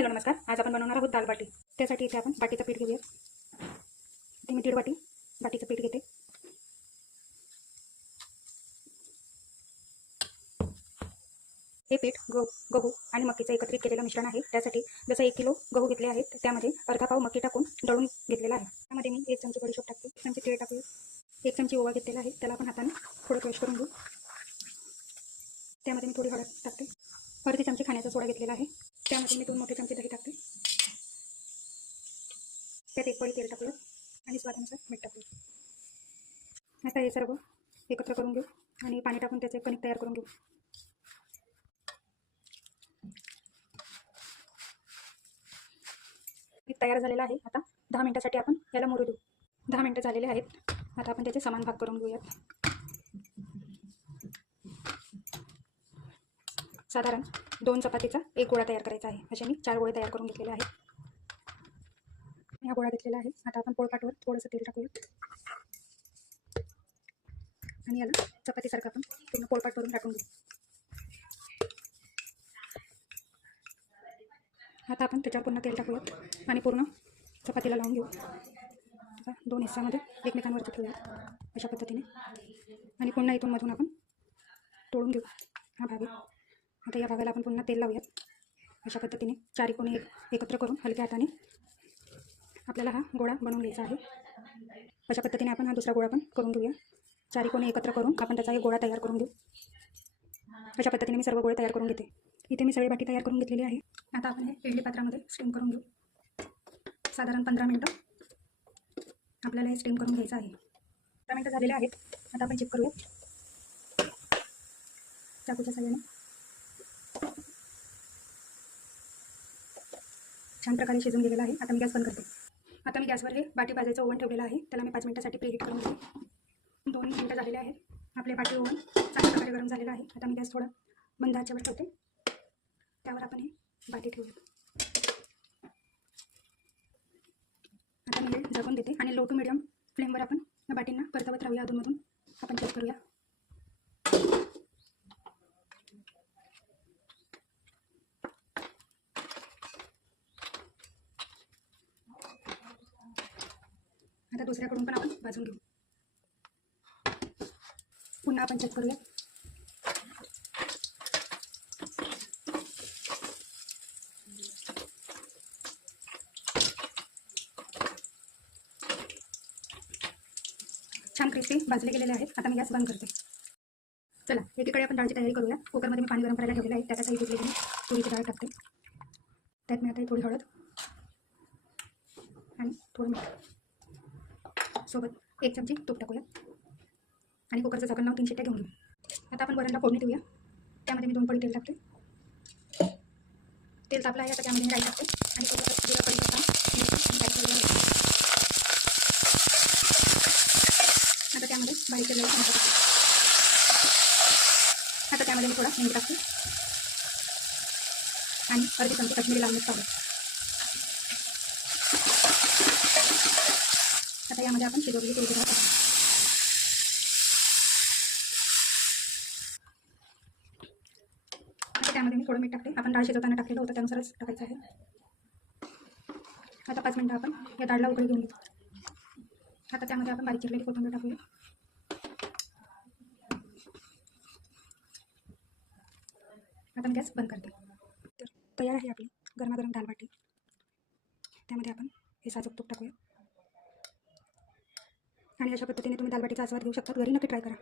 Hello नमस्कार. आज आपण बनवणार आहोत दाल बाटी. त्यासाठी इथे आपण बाटीचं पीठ घेऊया. इथे मी 1.5 वाटी बाटीचं पीठ घेते. हे पीठ गहू आणि मक्कीचं एकत्रित केलेलं मिश्रण आहे. त्यासाठी जसं 1 किलो गहू घेतले आहेत त्यामध्ये अर्धा पाव मक्की टाकून दळून घेतलेला आहे. त्यामध्ये मी 1 चमचा बडीशेप टाकते, 1 चमचे तीळ टाकूया, 1 चमची ओवा घेतलेला आहे, त्याला आपण हाताने थोडं क्रश करून घेऊ. त्यामध्ये मी थोडी हळद टाकते, अर्धी चमची खाण्याचा सोडा घेतलेला आहे. त्यामध्ये मी 2 मोठे चमचे दही टाकते. त्यात 1 पळी तेल टाकूया आणि स्वादानुसार मीठ टाकूया. आता हे सर्व एकत्र करून घेऊ आणि पाणी टाकून त्याचे कणिक तयार करून घेऊ. तयार झालेला आहे. आता 10 मिनिटासाठी आपण याला मुरू देऊ. 10 मिनिटं झालेले आहेत. आता आपण त्याचे समान भाग करून घेऊयात. साधारण 2 चपातीचा 1 गोळा तयार करायचा आहे. असे मी 4 गोळे तयार करून घेतलेले आहेत. हा गोळा घेतलेला आहे. आता आपण पोळपाटवर थोडंसं तेल टाकूया आणि याला चपातीसारखं आपण पूर्ण पोळपाट भरून टाकून घेऊ. आता आपण त्याच्यावर पुन्हा तेल टाकूयात आणि पूर्ण चपातीला लावून घेऊ. आता 2 हिस्सामध्ये एकमेकांवरती ठेवूयात अशा पद्धतीने आणि पुन्हा इथून मधून आपण तोडून घेऊ हा भाग आहे. आता या भागाला आपण पुन्हा तेल लावूयात अशा पद्धतीने 4 कोणी एकत्र करून हलक्या हाताने आपल्याला हा गोळा बनवून घ्यायचा आहे. अशा पद्धतीने आपण हा दुसरा गोळा पण करून घेऊया. 4 कोणी एकत्र करून आपण त्याचा एक गोळा तयार करून घेऊ. अशा पद्धतीने मी सर्व गोळे तयार करून घेते. इथे मी सगळी बाटी तयार करून घेतलेली आहे. आता आपण हे इडली पात्रामध्ये स्टीम करून घेऊ. साधारण 15 मिनिटं आपल्याला हे स्टीम करून घ्यायचं आहे. 15 मिनिटं झालेले आहेत. आता आपण चेक करूया चाकूच्या साहाय्याने. छान प्रकारे शिजून गेलेला आहे. आता मी गॅस बंद करते. आता मी गॅसवर हे बाटी भाजायचं ओव्हन ठेवलेलं आहे. त्याला मी 5 मिनिटासाठी प्रीहीट करून घेते. 2 मिनिटं झालेले आहेत. आपले बाटी ओव्हन चांगल्या प्रकारे गरम झालेला आहे. आता मी गॅस थोडा मंद आचेवर ठेवते. त्यावर आपण हे बाटी ठेवूया. आता मी हे झाकून देते आणि लो टू मिडियम फ्लेमवर आपण या बाटींना परतवत राहूया. अधूनमधून आपण चेक करूया. आता दुसऱ्याकडून पण आपण भाजून घेऊ. पुन्हा आपण चेक करूया. छान क्रिस्पी भाजले गेलेले आहेत. आता मी गॅस बंद करते. चला एकीकडे आपण डाळची तयारी करूया. कुकरमध्ये मी पाणी गरम करायला ठेवलेलं आहे. त्यात आता इथे मी तुरीची डाळ टाकते. त्यात मी आता थोडी हळद आणि थोडं मीठ सोबत 1 चमची तूप टाकूया आणि कुकरचं झाकण लावून 3 शिट्ट्या घेऊन घेऊ. आता आपण वरणला फोडणी देऊया. त्यामध्ये मी 2 पळी तेल टाकते. तेल तापलं आहे. आता त्यामध्ये मी डाळ टाकते आणि आता त्यामध्ये बारीक केलेलं टाकते. आता त्यामध्ये मी थोडा हिंग टाकते आणि अर्धी चमची काश्मीरी लाल मिरच पावडर. आता यामध्ये आपण शिजवलेली तुरीची डाळ टाकू. आता त्यामध्ये मी थोडं मीठ टाकते. आपण डाळ शिजवताना टाकलेलं होतं त्यानुसारच टाकायचं आहे. आता 5 मिनिटं आपण या डाळला उकळी घेऊन घेऊ. आता त्यामध्ये आपण बारीक चिरलेली कोथिंबीर टाकूया. आता मी गॅस बंद करते. तर तयार आहे आपली गरमागरम दाल बाटी. त्यामध्ये आपण हे साजूक तूप टाकूया आणि अशा पद्धतीने तुम्ही दाल बाटीचा आस्वाद घेऊ शकता. घरी नक्की ट्राय करा.